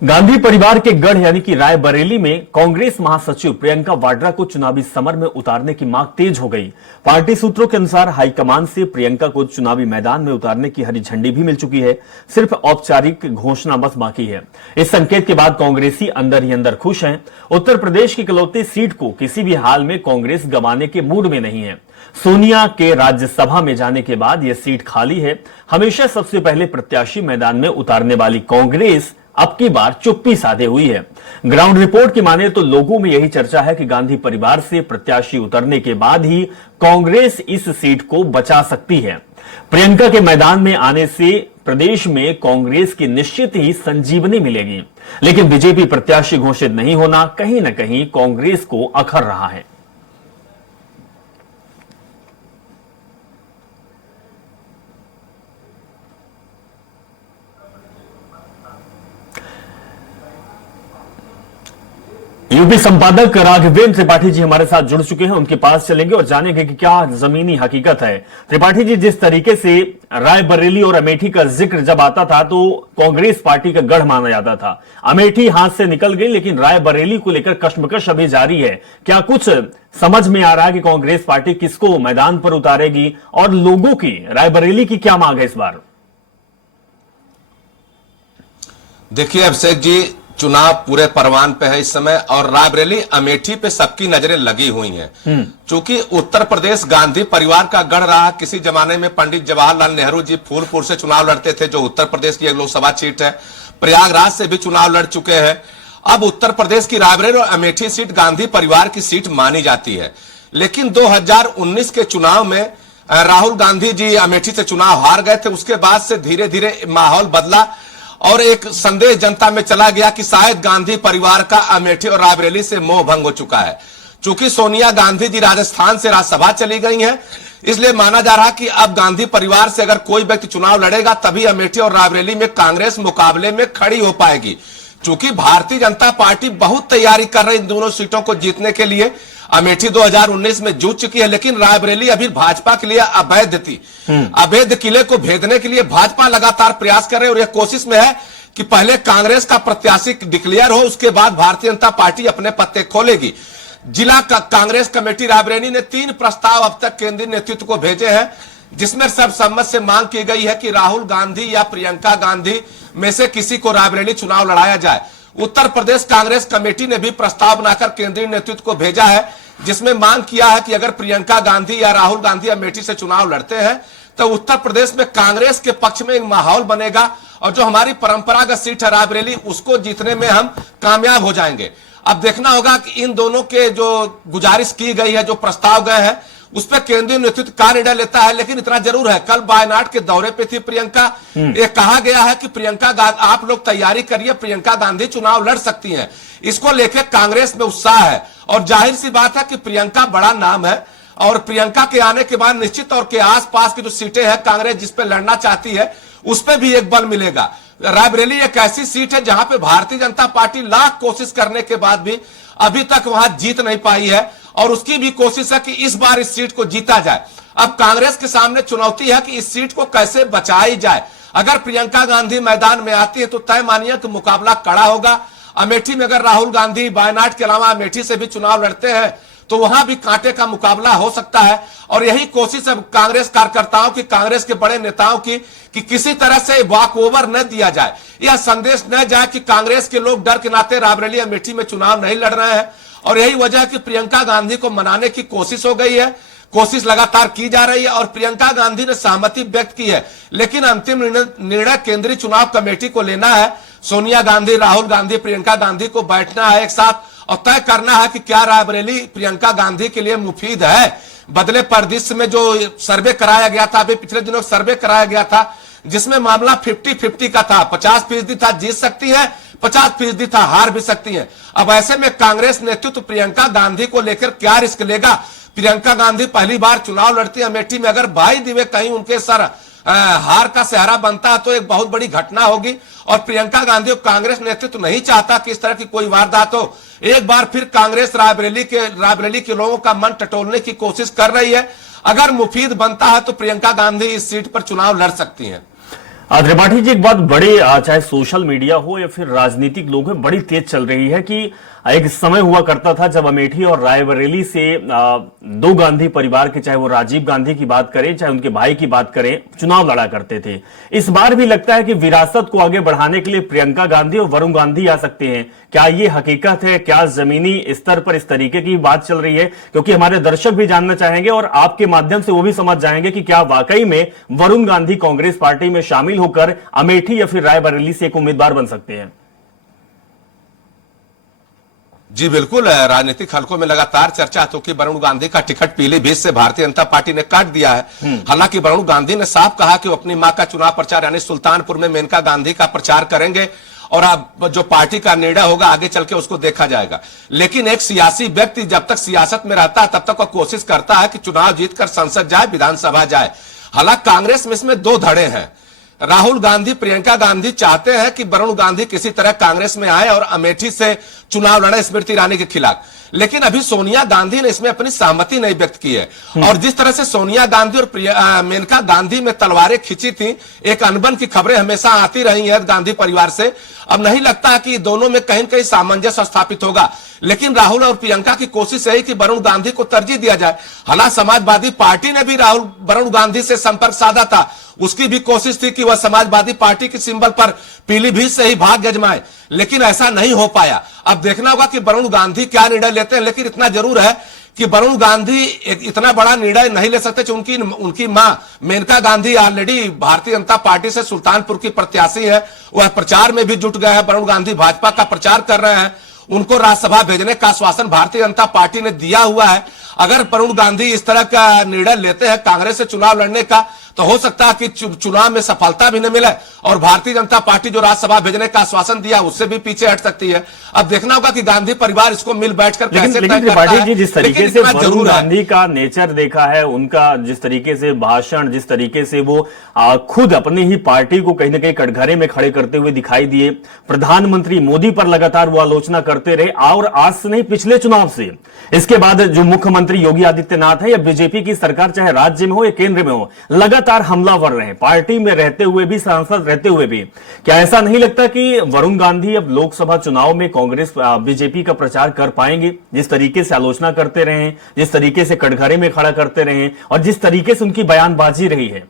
गांधी परिवार के गढ़ यानी कि रायबरेली में कांग्रेस महासचिव प्रियंका वाड्रा को चुनावी समर में उतारने की मांग तेज हो गई। पार्टी सूत्रों के अनुसार हाईकमान से प्रियंका को चुनावी मैदान में उतारने की हरी झंडी भी मिल चुकी है। सिर्फ औपचारिक घोषणा बस बाकी है। इस संकेत के बाद कांग्रेसी अंदर ही अंदर खुश हैं। उत्तर प्रदेश की इकलौती सीट को किसी भी हाल में कांग्रेस गंवाने के मूड में नहीं है। सोनिया के राज्यसभा में जाने के बाद यह सीट खाली है। हमेशा सबसे पहले प्रत्याशी मैदान में उतारने वाली कांग्रेस अब की बार चुप्पी साधे हुई है। ग्राउंड रिपोर्ट की माने तो लोगों में यही चर्चा है कि गांधी परिवार से प्रत्याशी उतरने के बाद ही कांग्रेस इस सीट को बचा सकती है। प्रियंका के मैदान में आने से प्रदेश में कांग्रेस की निश्चित ही संजीवनी मिलेगी, लेकिन बीजेपी प्रत्याशी घोषित नहीं होना कहीं ना कहीं कांग्रेस को अखर रहा है। यूपी संपादक राघवेंद्र त्रिपाठी जी हमारे साथ जुड़ चुके हैं। उनके पास चलेंगे और जानेंगे कि क्या जमीनी हकीकत है। त्रिपाठी जी, जिस तरीके से रायबरेली और अमेठी का जिक्र जब आता था तो कांग्रेस पार्टी का गढ़ माना जाता था। अमेठी हाथ से निकल गई, लेकिन रायबरेली को लेकर कश्मकश अभी जारी है। क्या कुछ समझ में आ रहा है कि कांग्रेस पार्टी किसको मैदान पर उतारेगी और लोगों की रायबरेली की क्या मांग है इस बार? देखिए अभिषेक जी, चुनाव पूरे परवान पे है इस समय और रायबरेली अमेठी पे सबकी नजरें लगी हुई हैं। क्योंकि उत्तर प्रदेश गांधी परिवार का गढ़ रहा। किसी जमाने में पंडित जवाहरलाल नेहरू जी फूलपुर से चुनाव लड़ते थे, जो उत्तर प्रदेश की एक लोकसभा सीट है। प्रयागराज से भी चुनाव लड़ चुके हैं। अब उत्तर प्रदेश की रायबरेली और अमेठी सीट गांधी परिवार की सीट मानी जाती है। लेकिन 2019 के चुनाव में राहुल गांधी जी अमेठी से चुनाव हार गए थे। उसके बाद से धीरे धीरे माहौल बदला और एक संदेश जनता में चला गया कि शायद गांधी परिवार का अमेठी और रायबरेली से मोह भंग हो चुका है। चूंकि सोनिया गांधी जी राजस्थान से राज्यसभा चली गई हैं, इसलिए माना जा रहा कि अब गांधी परिवार से अगर कोई व्यक्ति चुनाव लड़ेगा तभी अमेठी और रायबरेली में कांग्रेस मुकाबले में खड़ी हो पाएगी। चूंकि भारतीय जनता पार्टी बहुत तैयारी कर रही इन दोनों सीटों को जीतने के लिए। अमेठी 2019 में जीत चुकी है, लेकिन रायबरेली अभी भाजपा के लिए अवैध थी। अवैध किले को भेदने के लिए भाजपा लगातार प्रयास कर रहे और यह कोशिश में है कि पहले कांग्रेस का प्रत्याशी डिक्लेयर हो, उसके बाद भारतीय जनता पार्टी अपने पत्ते खोलेगी। जिला कांग्रेस कमेटी रायबरेली ने 3 प्रस्ताव अब तक केंद्रीय नेतृत्व को भेजे हैं, जिसमें सर्वसम्मत से मांग की गई है कि राहुल गांधी या प्रियंका गांधी में से किसी को रायबरेली चुनाव लड़ाया जाए। उत्तर प्रदेश कांग्रेस कमेटी ने भी प्रस्ताव बनाकर केंद्रीय नेतृत्व को भेजा है, जिसमें मांग किया है कि अगर प्रियंका गांधी या राहुल गांधी अमेठी से चुनाव लड़ते हैं तो उत्तर प्रदेश में कांग्रेस के पक्ष में एक माहौल बनेगा और जो हमारी परंपरागत सीट है रायबरेली, उसको जीतने में हम कामयाब हो जाएंगे। अब देखना होगा कि इन दोनों के जो गुजारिश की गई है, जो प्रस्ताव गए हैं, उस पर केंद्रीय नेतृत्व क्या निर्णय लेता है। लेकिन इतना जरूर है, कल वायनाड के दौरे पे थी प्रियंका। ये कहा गया है कि प्रियंका आप लोग तैयारी करिए, प्रियंका गांधी चुनाव लड़ सकती हैं। इसको लेकर कांग्रेस में उत्साह है और जाहिर सी बात है कि प्रियंका बड़ा नाम है और प्रियंका के आने के बाद निश्चित तौर के आसपास की जो सीटें हैं कांग्रेस जिस पे लड़ना चाहती है उस पे भी एक बल मिलेगा। रायबरेली एक ऐसी सीट है जहां पे भारतीय जनता पार्टी लाख कोशिश करने के बाद भी अभी तक वहां जीत नहीं पाई है और उसकी भी कोशिश है कि इस बार इस सीट को जीता जाए। अब कांग्रेस के सामने चुनौती है कि इस सीट को कैसे बचाई जाए। अगर प्रियंका गांधी मैदान में आती है तो तय मानिए कि मुकाबला कड़ा होगा। अमेठी में अगर राहुल गांधी वायनाड के अलावा अमेठी से भी चुनाव लड़ते हैं तो वहां भी कांटे का मुकाबला हो सकता है और यही कोशिश है कांग्रेस कार्यकर्ताओं की, कांग्रेस के बड़े नेताओं की, कि किसी तरह से वॉक ओवर न दिया जाए, यह संदेश न जाए कि कांग्रेस के लोग डर के नाते रायबरेली अमेठी में चुनाव नहीं लड़ रहे हैं। और यही वजह है कि प्रियंका गांधी को मनाने की कोशिश हो गई है, कोशिश लगातार की जा रही है और प्रियंका गांधी ने सहमति व्यक्त की है। लेकिन अंतिम निर्णय केंद्रीय चुनाव कमेटी को लेना है। सोनिया गांधी, राहुल गांधी, प्रियंका गांधी को बैठना है एक साथ और तय करना है कि क्या रायबरेली प्रियंका गांधी के लिए मुफीद है। बदले परिदृश्य में जो सर्वे कराया गया था, अभी पिछले दिनों सर्वे कराया गया था, जिसमें मामला 50-50 का था। 50% था जीत सकती है, 50% था हार भी सकती है। अब ऐसे में कांग्रेस नेतृत्व प्रियंका गांधी को लेकर क्या रिस्क लेगा। प्रियंका गांधी पहली बार चुनाव लड़ती है अमेठी में, अगर भाई दिवे कहीं उनके सर हार का सहारा बनता है तो एक बहुत बड़ी घटना होगी और प्रियंका गांधी को कांग्रेस नेतृत्व नहीं चाहता कि इस तरह की कोई वारदात हो। एक बार फिर कांग्रेस रायबरेली के लोगों का मन टटोलने की कोशिश कर रही है। अगर मुफीद बनता है तो प्रियंका गांधी इस सीट पर चुनाव लड़ सकती हैं। त्रिपाठी जी, एक बात बड़ी चाहे सोशल मीडिया हो या फिर राजनीतिक लोग हैं, बड़ी तेज चल रही है कि एक समय हुआ करता था जब अमेठी और रायबरेली से दो गांधी परिवार के, चाहे वो राजीव गांधी की बात करें चाहे उनके भाई की बात करें, चुनाव लड़ा करते थे। इस बार भी लगता है कि विरासत को आगे बढ़ाने के लिए प्रियंका गांधी और वरुण गांधी आ सकते हैं। क्या ये हकीकत है? क्या जमीनी स्तर पर इस तरीके की बात चल रही है? क्योंकि हमारे दर्शक भी जानना चाहेंगे और आपके माध्यम से वो भी समझ जाएंगे कि क्या वाकई में वरुण गांधी कांग्रेस पार्टी में शामिल होकर अमेठी या फिर रायबरेली से एक उम्मीदवार बन सकते हैं। जी बिल्कुल, राजनीतिक हलकों में लगातार चर्चा तो कि वरुण गांधी का टिकट पीलीभीत से भारतीय जनता पार्टी ने काट दिया है। हालांकि वरुण गांधी ने साफ कहा कि वो अपनी मां का चुनाव प्रचार यानी सुल्तानपुर में मेनका गांधी का प्रचार करेंगे और अब जो पार्टी का निर्णय होगा आगे चल के उसको देखा जाएगा। लेकिन एक सियासी व्यक्ति जब तक सियासत में रहता है तब तक वो कोशिश करता है कि चुनाव जीतकर संसद जाए, विधानसभा जाए। हालांकि कांग्रेस में इसमें दो धड़े हैं। राहुल गांधी, प्रियंका गांधी चाहते हैं कि वरुण गांधी किसी तरह कांग्रेस में आए और अमेठी से चुनाव लड़े स्मृति ईरानी के खिलाफ। लेकिन अभी सोनिया गांधी ने इसमें अपनी सहमति नहीं व्यक्त की है। और जिस तरह से सोनिया गांधी और मेनका गांधी में तलवारें खींची थी, एक अनबन की खबरें हमेशा आती रही हैं गांधी परिवार से। अब नहीं लगता कि दोनों में कहीं न कहीं सामंजस्य स्थापित होगा। लेकिन राहुल और प्रियंका की कोशिश है कि वरुण गांधी को तरजीह दिया जाए। हालांकि समाजवादी पार्टी ने भी वरुण गांधी से संपर्क साधा था। उसकी भी कोशिश थी कि वह समाजवादी पार्टी के सिंबल पर पीलीभीत से ही भाग्य आजमाए, लेकिन ऐसा नहीं हो पाया। अब देखना होगा कि वरुण गांधी क्या निर्णय लेते हैं। लेकिन इतना जरूर है कि वरुण गांधी इतना बड़ा निर्णय नहीं ले सकते क्योंकि उनकी मां मेनका गांधी ऑलरेडी भारतीय जनता पार्टी से सुल्तानपुर की प्रत्याशी है। वह प्रचार में भी जुट गए हैं। वरुण गांधी भाजपा का प्रचार कर रहे हैं। उनको राज्यसभा भेजने का आश्वासन भारतीय जनता पार्टी ने दिया हुआ है। अगर वरुण गांधी इस तरह का निर्णय लेते हैं कांग्रेस से चुनाव लड़ने का, तो हो सकता है कि चुनाव में सफलता भी न मिले और भारतीय जनता पार्टी जो राज्यसभा भेजने का आश्वासन दिया उससे भी पीछे हट सकती है। अब देखना होगा कि गांधी परिवार इसको मिल बैठकर कैसे तय करता है। जिस तरीके से वरुण गांधी का नेचर देखा है, उनका जिस तरीके से भाषण, जिस तरीके से वो खुद अपनी ही पार्टी को कहीं ना कहीं कटघरे में खड़े करते हुए दिखाई दिए, प्रधानमंत्री मोदी पर लगातार वो आलोचना करते रहे और आज से नहीं पिछले चुनाव से। इसके बाद जो मुख्यमंत्री योगी आदित्यनाथ है या बीजेपी की सरकार चाहे राज्य में हो या केंद्र में हो, लगातार हमलावर रहे, पार्टी में रहते हुए भी, सांसद रहते हुए भी। क्या ऐसा नहीं लगता कि वरुण गांधी अब लोकसभा चुनाव में कांग्रेस बीजेपी का प्रचार कर पाएंगे? जिस तरीके से आलोचना करते रहे, जिस तरीके से कटघरे में खड़ा करते रहे और जिस तरीके से उनकी बयानबाजी रही है।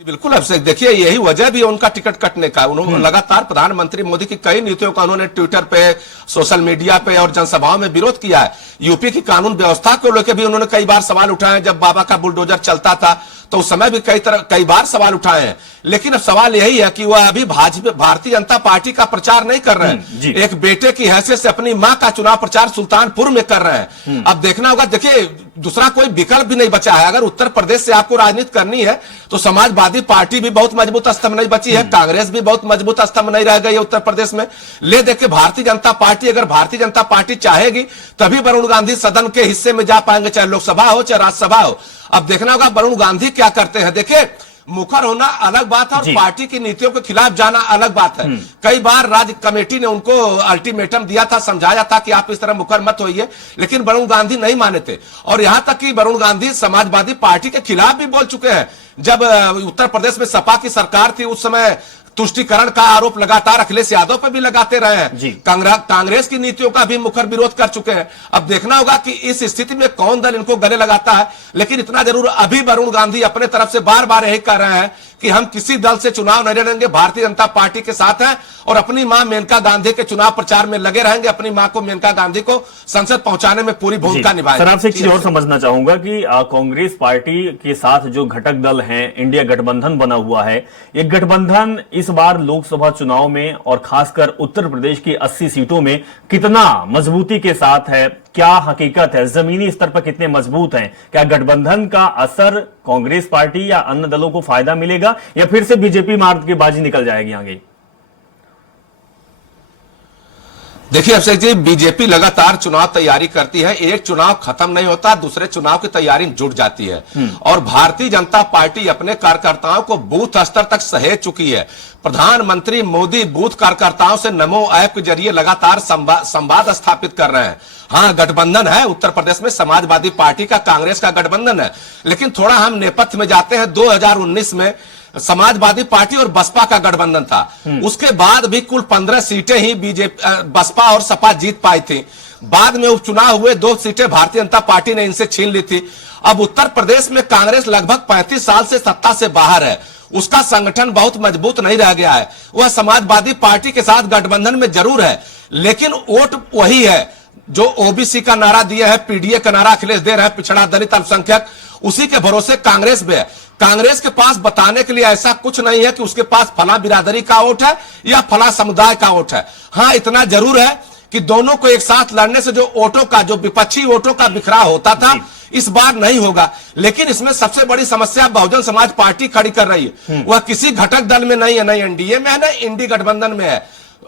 बिल्कुल, अब से देखिए यही वजह भी है उनका टिकट कटने का। उन्होंने लगातार प्रधानमंत्री मोदी की कई नीतियों का उन्होंने ट्विटर पे, सोशल मीडिया पे और जनसभाओं में विरोध किया है। यूपी की कानून व्यवस्था को लेकर भी उन्होंने कई बार सवाल उठाए। जब बाबा का बुलडोजर चलता था तो उस समय भी कई बार सवाल उठाए हैं। लेकिन अब सवाल यही है कि वह अभी भारतीय जनता पार्टी का प्रचार नहीं कर रहे हैं, एक बेटे की हैसियत से अपनी मां का चुनाव प्रचार सुल्तानपुर में कर रहे हैं। अब देखना होगा, देखिए दूसरा कोई विकल्प भी नहीं बचा है। अगर उत्तर प्रदेश से आपको राजनीति करनी है तो समाजवादी पार्टी भी बहुत मजबूत स्तंभ नहीं बची है, कांग्रेस भी बहुत मजबूत स्तंभ नहीं रह गई है उत्तर प्रदेश में। ले देखिए भारतीय जनता पार्टी, अगर भारतीय जनता पार्टी चाहेगी तभी वरुण गांधी सदन के हिस्से में जा पाएंगे, चाहे लोकसभा हो चाहे राज्यसभा हो। अब देखना होगा वरुण गांधी क्या करते हैं। देखिए मुखर होना अलग बात है और पार्टी की नीतियों के खिलाफ जाना अलग बात है। कई बार राज्य कमेटी ने उनको अल्टीमेटम दिया था, समझाया था कि आप इस तरह मुखर मत होइए, लेकिन वरुण गांधी नहीं माने थे। और यहां तक कि वरुण गांधी समाजवादी पार्टी के खिलाफ भी बोल चुके हैं। जब उत्तर प्रदेश में सपा की सरकार थी उस समय तुष्टीकरण का आरोप लगातार अखिलेश यादव पर भी लगाते रहे हैं। कांग्रेस की नीतियों का भी मुखर विरोध कर चुके हैं। अब देखना होगा कि इस स्थिति में कौन दल इनको गले लगाता है। लेकिन इतना जरूर अभी वरुण गांधी अपने तरफ से बार बार यही कर रहे हैं कि हम किसी दल से चुनाव नहीं लड़ेंगे, भारतीय जनता पार्टी के साथ हैं और अपनी मां मेनका गांधी के चुनाव प्रचार में लगे रहेंगे। अपनी मां को, मेनका गांधी को संसद पहुंचाने में पूरी भूमिका निभाएंगे। सर, आपसे एक चीज और समझना चाहूंगा कि कांग्रेस पार्टी के साथ जो घटक दल हैं, इंडिया गठबंधन बना हुआ है, ये गठबंधन इस बार लोकसभा चुनाव में और खासकर उत्तर प्रदेश की 80 सीटों में कितना मजबूती के साथ है? क्या हकीकत है? जमीनी स्तर पर कितने मजबूत हैं? क्या गठबंधन का असर कांग्रेस पार्टी या अन्य दलों को फायदा मिलेगा या फिर से बीजेपी मार्ग की बाजी निकल जाएगी आगे? देखिए अभिषेक जी, बीजेपी लगातार चुनाव तैयारी करती है, एक चुनाव खत्म नहीं होता दूसरे चुनाव की तैयारी जुट जाती है। और भारतीय जनता पार्टी अपने कार्यकर्ताओं को बूथ स्तर तक सहेज चुकी है। प्रधानमंत्री मोदी बूथ कार्यकर्ताओं से नमो ऐप के जरिए लगातार संवाद स्थापित कर रहे हैं। हाँ, गठबंधन है उत्तर प्रदेश में, समाजवादी पार्टी का कांग्रेस का गठबंधन है, लेकिन थोड़ा हम नेपथ्य में जाते हैं। 2019 में समाजवादी पार्टी और बसपा का गठबंधन था, उसके बाद भी कुल 15 सीटें ही बीजेपी, बसपा और सपा जीत पाई थी। बाद में उपचुनाव हुए, 2 सीटें भारतीय जनता पार्टी ने इनसे छीन ली थी। अब उत्तर प्रदेश में कांग्रेस लगभग 35 साल से सत्ता से बाहर है, उसका संगठन बहुत मजबूत नहीं रह गया है। वह समाजवादी पार्टी के साथ गठबंधन में जरूर है, लेकिन वोट वही है जो ओबीसी का नारा दिया है, पीडीए का नारा अखिलेश दे रहे हैं, पिछड़ा दलित अल्पसंख्यक, उसी के भरोसे कांग्रेस में है। कांग्रेस के पास बताने के लिए ऐसा कुछ नहीं है कि उसके पास फला बिरादरी का वोट है या फला समुदाय का वोट है। हाँ, इतना जरूर है कि दोनों को एक साथ लड़ने से जो वोटों का, जो विपक्षी वोटों का बिखराव होता था, इस बार नहीं होगा। लेकिन इसमें सबसे बड़ी समस्या बहुजन समाज पार्टी खड़ी कर रही है, वह किसी घटक दल में नहीं है, नहीं एनडीए में है, ना इंडी गठबंधन में है।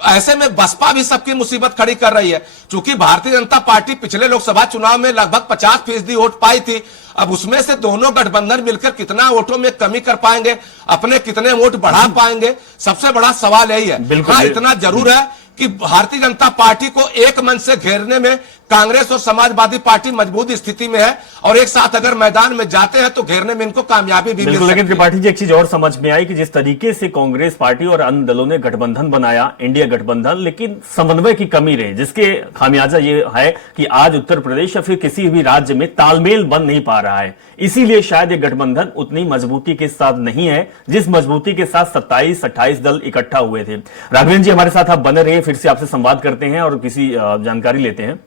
ऐसे में बसपा भी सबकी मुसीबत खड़ी कर रही है, क्योंकि भारतीय जनता पार्टी पिछले लोकसभा चुनाव में लगभग 50% वोट पाई थी। अब उसमें से दोनों गठबंधन मिलकर कितना वोटों में कमी कर पाएंगे, अपने कितने वोट बढ़ा पाएंगे, सबसे बड़ा सवाल यही है। हाँ, इतना जरूर है कि भारतीय जनता पार्टी को एक मंच से घेरने में कांग्रेस और समाजवादी पार्टी मजबूत स्थिति में है, और एक साथ अगर मैदान में जाते हैं तो घेरने में इनको कामयाबी भी मिल सकती है। लेकिन त्रिपाठी जी, एक चीज और समझ में आई कि जिस तरीके से कांग्रेस पार्टी और अन्य दलों ने गठबंधन बनाया, इंडिया गठबंधन, लेकिन समन्वय की कमी रही, जिसके खामियाजा ये है कि आज उत्तर प्रदेश या फिर किसी भी राज्य में तालमेल बन नहीं पा रहा है। इसीलिए शायद ये गठबंधन उतनी मजबूती के साथ नहीं है जिस मजबूती के साथ 27-28 दल इकट्ठा हुए थे। राघवेंद्र जी हमारे साथ आप बने रहिए, फिर से आपसे संवाद करते हैं और किसी जानकारी लेते हैं।